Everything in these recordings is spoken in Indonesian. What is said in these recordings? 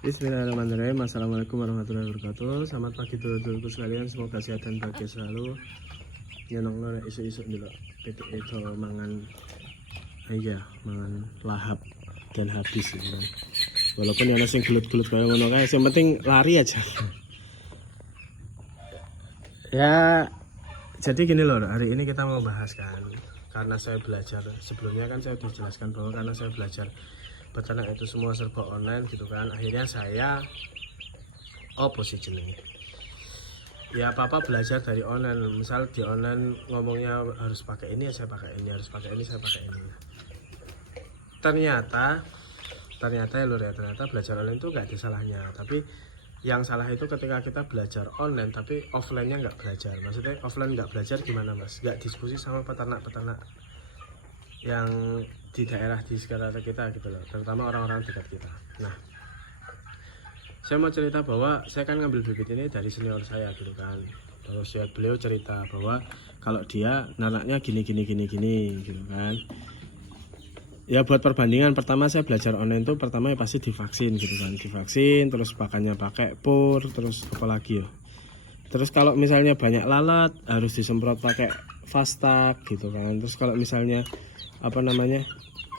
Bismillahirrahmanirrahim. Assalamualaikum warahmatullahi wabarakatuh. Selamat pagi dulur-dulurku sekalian. Semoga sehat dan bahagia selalu. Nyenong isu-isu dulu. PT itu mangan mangan lahap dan habis gitu kan. Walaupun yang sing gelut-gelut kayak ngono kae, yang penting lari aja. Ya, jadi gini loh, hari ini kita mau bahas kan. Karena saya belajar sebelumnya kan saya sudah jelaskan bahwa karena saya belajar peternak itu semua serba online gitu kan, akhirnya saya jenenge ya apa belajar dari online. Misal di online ngomongnya harus pakai ini, ya saya pakai ini, harus pakai ini, saya pakai ini. Ternyata ya lur ya, ternyata belajar online itu nggak ada salahnya, tapi yang salah itu ketika kita belajar online tapi offline-nya nggak belajar. Maksudnya offline nggak belajar gimana mas? Nggak diskusi sama peternak-peternak yang di daerah di sekitar kita gitu loh, terutama orang-orang dekat kita. Nah, saya mau cerita bahwa saya kan ngambil bibit ini dari senior saya gitu kan. Terus ya beliau cerita bahwa kalau dia nanaknya gini gitu kan. Ya buat perbandingan, pertama saya belajar online tuh pertama ya pasti divaksin gitu kan, divaksin terus pakannya pakai pur, terus apalagi ya. Terus kalau misalnya banyak lalat harus disemprot pakai Fastak gitu kan. Terus kalau misalnya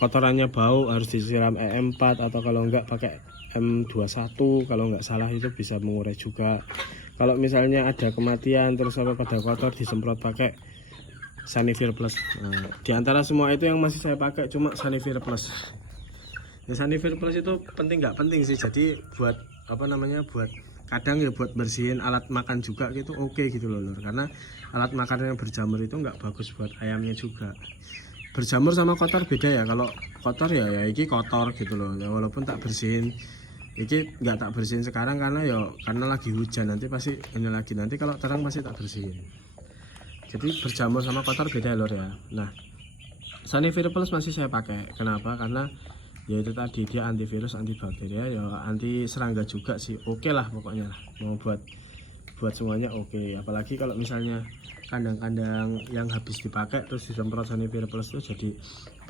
kotorannya bau harus disiram E4 atau kalau enggak pakai M21 kalau enggak salah, itu bisa mengurai juga. Kalau misalnya ada kematian terus pada kotor disemprot pakai Sanivir Plus. Nah, di antara semua itu yang masih saya pakai cuma Sanivir Plus. Ya, Sanivir Plus itu penting nggak penting sih, jadi buat buat kadang ya buat bersihin alat makan juga gitu oke gitu loh lur. Karena alat makan yang berjamur itu nggak bagus buat ayamnya juga. Berjamur sama kotor beda ya. Kalau kotor ya iki kotor gitu loh ya, walaupun tak bersihin iki nggak tak bersihin sekarang karena lagi hujan, nanti pasti ini lagi, nanti kalau terang pasti tak bersihin. Jadi berjamur sama kotor beda lor ya. Nah, Sanivir Plus masih saya pakai. Kenapa? Karena ya itu tadi, dia antivirus, antibakteri ya, anti serangga juga sih. Oke lah pokoknya lah. Mau buat semuanya oke. Apalagi kalau misalnya kandang-kandang yang habis dipakai terus disemprot Sanivir Plus itu jadi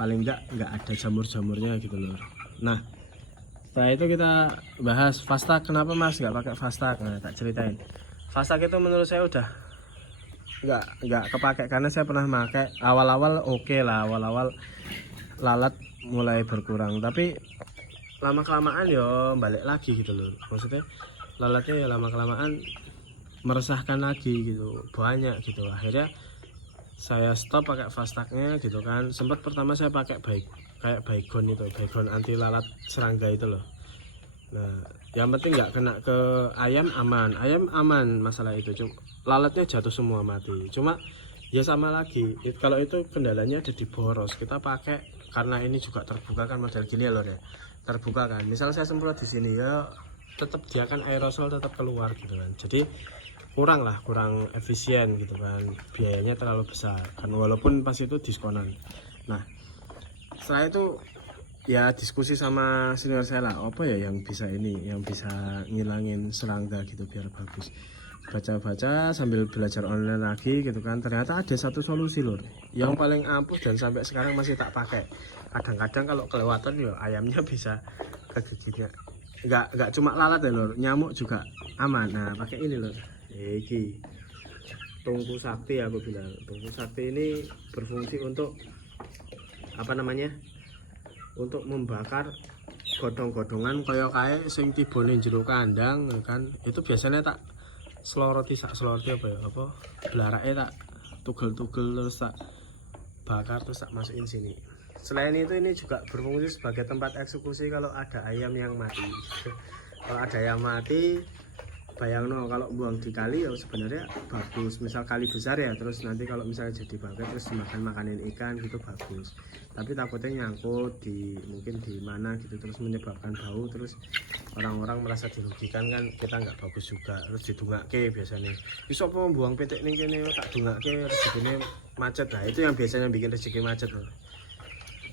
paling nggak ada jamur-jamurnya gitu loh. Nah, setelah itu kita bahas Fastak. Kenapa mas nggak pakai Fastak? Nah, tak ceritain. Fastak itu menurut saya udah nggak kepake karena saya pernah pakai awal-awal oke lah, awal-awal lalat mulai berkurang, tapi lama kelamaan balik lagi gitu loh. Maksudnya lalatnya lama kelamaan meresahkan lagi gitu, banyak gitu. Akhirnya saya stop pakai Fastaknya gitu kan. Sempat pertama saya pakai kayak Baygon anti lalat serangga itu loh. Nah, yang penting nggak kena ke ayam aman masalah itu. Cuma lalatnya jatuh semua mati. Cuma ya sama lagi, kalau itu kendalanya ada di boros. Kita pakai karena ini juga terbuka kan, model gini ya lor ya, terbuka kan. Misal saya semprot di sini ya tetap dia kan aerosol tetap keluar gitu kan. Jadi kurang efisien gitu kan, biayanya terlalu besar kan, walaupun pas itu diskonan. Nah, setelah itu ya diskusi sama senior saya lah, apa ya yang bisa ngilangin serangga gitu biar bagus. Baca-baca sambil belajar online lagi gitu kan, ternyata ada satu solusi lor yang paling ampuh dan sampai sekarang masih tak pakai. Kadang-kadang kalau kelewatan ayamnya bisa kegigitnya, nggak cuma lalat ya lor, nyamuk juga aman. Nah, pakai ini lor, iki tungku sakti, aku bilang tungku sakti ini berfungsi untuk untuk membakar godong-godongan kayak sing tibone jero kandang kan. Itu biasanya tak seloroti belarake tak tugel-tugel terus tak bakar terus tak masukin sini. Selain itu ini juga berfungsi sebagai tempat eksekusi kalau ada ayam yang mati. Kalau ada ayam mati, bayangno kalau buang di kali ya sebenarnya bagus. Misal kali besar ya, terus nanti kalau misalnya jadi bangkai terus makanin ikan gitu bagus. Tapi takutnya nyangkut mungkin di mana gitu, terus menyebabkan bau, terus orang-orang merasa dirugikan kan, kita nggak bagus juga. Terus didungake biasanya. Iso apa buang petik ning kene tak dungake rezekine macet. Nah, itu yang biasanya bikin rezeki macet loh.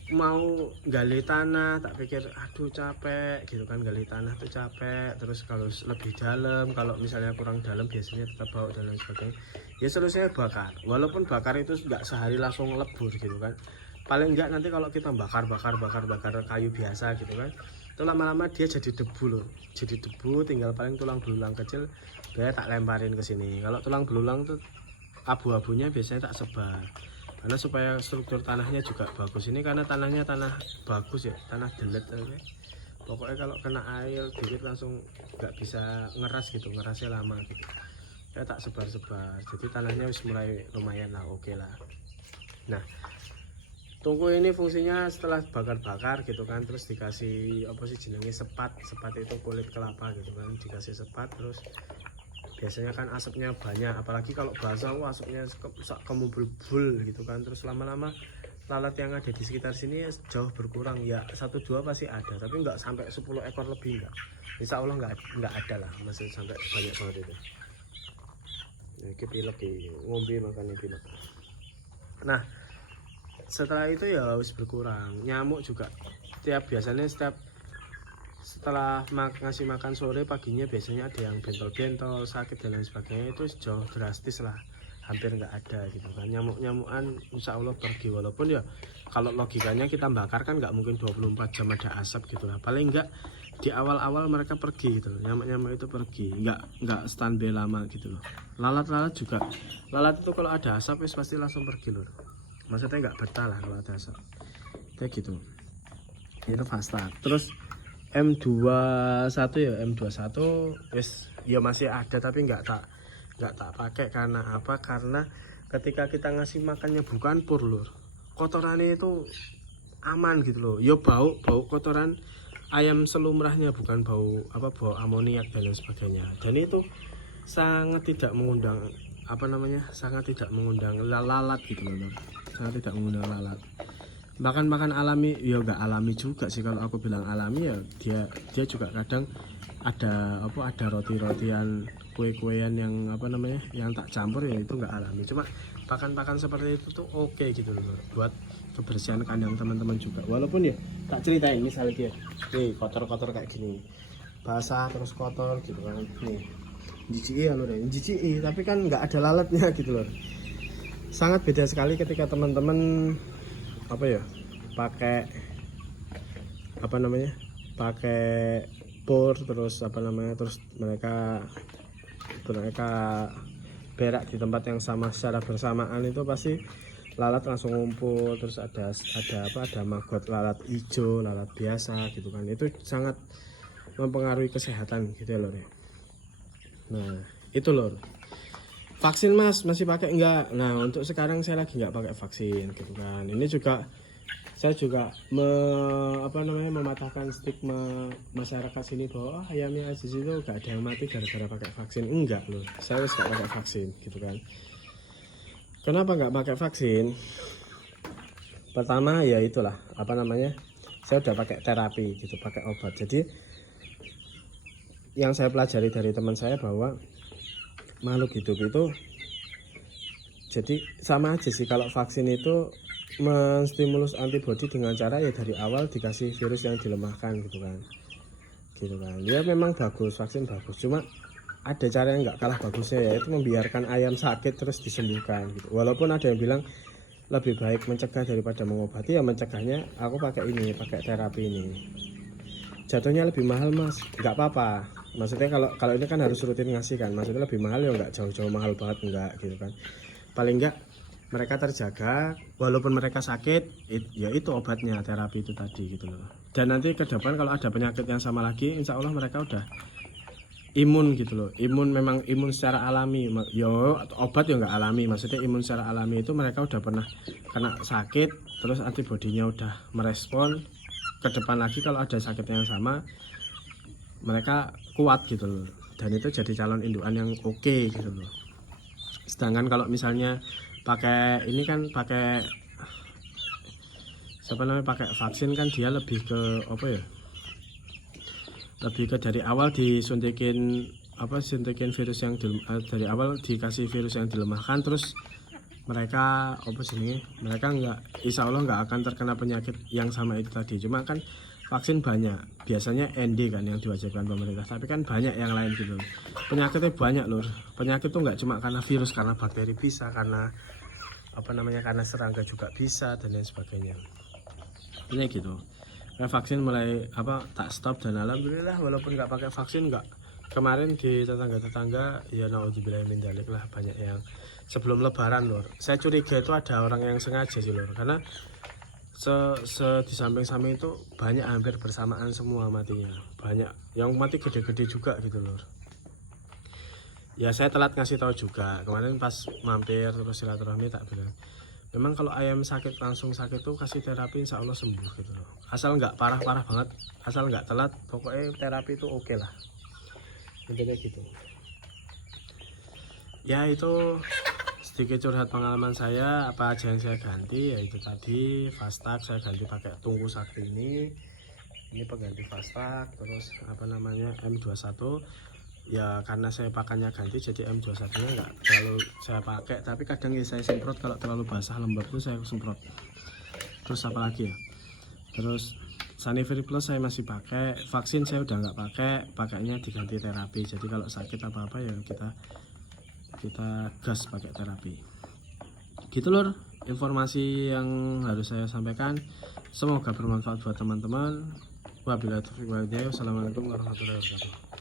Mau gali tanah tak pikir aduh capek gitu kan, gali tanah tuh capek. Terus kalau lebih dalam, kalau misalnya kurang dalam biasanya tetap bau dan lain sebagainya. Ya solusinya bakar, walaupun bakar itu nggak sehari langsung lebur gitu kan. Paling enggak nanti kalau kita bakar kayu biasa gitu kan, itu lama-lama dia jadi debu loh, jadi debu, tinggal paling tulang belulang kecil biasanya tak lemparin ke sini. Kalau tulang belulang tuh abu-abunya biasanya tak sebar, karena supaya struktur tanahnya juga bagus. Ini karena tanahnya tanah bagus ya, tanah delet pokoknya kalau kena air dikit langsung nggak bisa ngeras gitu, ngerasnya lama gitu. Ya tak sebar-sebar, jadi tanahnya mulai lumayan lah, oke lah. Nah, tungku ini fungsinya setelah bakar-bakar gitu kan, terus dikasih apa sih jenenge, sepat itu kulit kelapa gitu kan, dikasih sepat, terus biasanya kan asapnya banyak, apalagi kalau basah asapnya kemumbul-bul gitu kan. Terus lama-lama lalat yang ada di sekitar sini jauh berkurang, ya 1-2 pasti ada, tapi nggak sampai 10 ekor lebih, nggak, insya Allah nggak ada lah, masih sampai banyak banget itu. Ini pilek, ngombe makanya pilek. Nah, setelah itu ya harus berkurang. Nyamuk juga biasanya setelah ngasih makan sore, paginya biasanya ada yang bentol-bentol, sakit dan lain sebagainya. Itu jauh drastis lah, hampir nggak ada gitu kan. Nyamuk-nyamukan insya Allah pergi, walaupun ya kalau logikanya kita bakar kan nggak mungkin 24 jam ada asap gitu lah. Paling nggak di awal-awal mereka pergi gitu loh, nyamuk-nyamuk itu pergi, nggak standby lama gitu loh. Lalat-lalat juga, lalat itu kalau ada asap pasti langsung pergi loh, maksudnya nggak betah lah kalau ada asap kayak gitu. Itu Fasta. Terus M21 ya, M21 wis ya masih ada, tapi nggak tak pakai. Karena apa? Karena ketika kita ngasih makannya bukan pur lur, kotorannya itu aman gitu loh. Ya bau kotoran ayam selumrahnya, bukan bau amoniak dan lain sebagainya. Dan itu sangat tidak mengundang sangat tidak mengundang lalat gitu loh lur. Sangat tidak mengundang lalat. Makan alami ya nggak alami juga sih, kalau aku bilang alami ya dia juga kadang ada roti-rotian, kue-kuean yang yang tak campur, ya itu nggak alami. Cuma pakan seperti itu tuh oke gitu loh buat kebersihan kandang teman-teman juga. Walaupun ya tak ceritain, misalnya dia nih kotor-kotor kayak gini, basah terus kotor gitu kan, nih jijik ya lho, jijik tapi kan nggak ada lalatnya gitu loh. Sangat beda sekali ketika teman-teman pakai pur, terus terus mereka berak di tempat yang sama secara bersamaan, itu pasti lalat langsung ngumpul. Terus ada maggot lalat hijau, lalat biasa gitu kan. Itu sangat mempengaruhi kesehatan gitu ya lor ya. Nah itu lor. Vaksin mas masih pakai enggak? Nah untuk sekarang saya lagi nggak pakai vaksin gitu kan. Ini juga saya juga mematahkan stigma masyarakat sini bahwa ayamnya Aziz itu gak ada yang mati gara-gara pakai vaksin. Enggak loh, saya harus gak pakai vaksin gitu kan. Kenapa nggak pakai vaksin? Pertama ya itulah saya udah pakai terapi gitu, pakai obat. Jadi yang saya pelajari dari teman saya bahwa makhluk hidup itu jadi sama aja sih. Kalau vaksin itu menstimulus antibodi dengan cara ya dari awal dikasih virus yang dilemahkan gitu kan. Ya memang bagus, vaksin bagus, cuma ada cara yang nggak kalah bagusnya, yaitu membiarkan ayam sakit terus disembuhkan gitu. Walaupun ada yang bilang lebih baik mencegah daripada mengobati, ya mencegahnya aku pakai terapi ini. Jatuhnya lebih mahal mas, nggak apa-apa. Maksudnya kalau ini kan harus rutin ngasih kan, maksudnya lebih mahal ya nggak jauh-jauh mahal banget, enggak gitu kan. Paling nggak mereka terjaga, walaupun mereka sakit, ya itu obatnya, terapi itu tadi gitu loh. Dan nanti ke depan kalau ada penyakit yang sama lagi, insya Allah mereka udah imun gitu loh. Memang imun secara alami. Yo obat ya nggak alami, maksudnya imun secara alami itu mereka udah pernah kena sakit, terus antibodinya udah merespon. Ke depan lagi kalau ada sakit yang sama, mereka kuat gitu loh. Dan itu jadi calon indukan yang oke gitu loh. Sedangkan kalau misalnya pakai vaksin kan dia lebih ke lebih ke dari awal disuntikin virus yang dari awal dikasih virus yang dilemahkan, terus mereka insya Allah nggak akan terkena penyakit yang sama itu tadi. Cuma kan vaksin banyak, biasanya ND kan yang diwajibkan pemerintah, tapi kan banyak yang lain gitu. Penyakitnya banyak lur. Penyakit tuh nggak cuma karena virus, karena bakteri bisa, karena karena serangga juga bisa dan lain sebagainya. Ini gitu. vaksin mulai tak stop, dan alhamdulillah walaupun nggak pakai vaksin, nggak, kemarin di tetangga ya naudzubillah min dzalik lah, banyak yang sebelum lebaran lur, saya curiga itu ada orang yang sengaja sih lur, karena di samping-samping itu banyak hampir bersamaan semua matinya, banyak yang mati gede-gede juga gitu lur. Ya saya telat ngasih tahu juga kemarin pas mampir terus silaturahmi, tak bilang memang kalau ayam sakit langsung sakit tuh kasih terapi insya Allah sembuh gitu loh, asal nggak parah-parah banget, asal nggak telat, pokoknya terapi itu oke lah, intinya gitu. Ya itu sedikit curhat pengalaman saya, apa aja yang saya ganti, yaitu tadi Fastag saya ganti pakai tungku sakti ini pengganti Fastag, terus M21 ya karena saya pakannya ganti, jadi M21 nya nggak terlalu saya pakai, tapi kadang ya saya semprot kalau terlalu basah lembab tuh saya semprot. Terus apa lagi ya, terus Sunnyfree Plus saya masih pakai, vaksin saya udah nggak pakainya diganti terapi, jadi kalau sakit apa-apa ya kita gas pakai terapi gitu lur. Informasi yang harus saya sampaikan, semoga bermanfaat buat teman-teman. Wabillahi taufiq wal hidayah. Wassalamualaikum warahmatullahi wabarakatuh.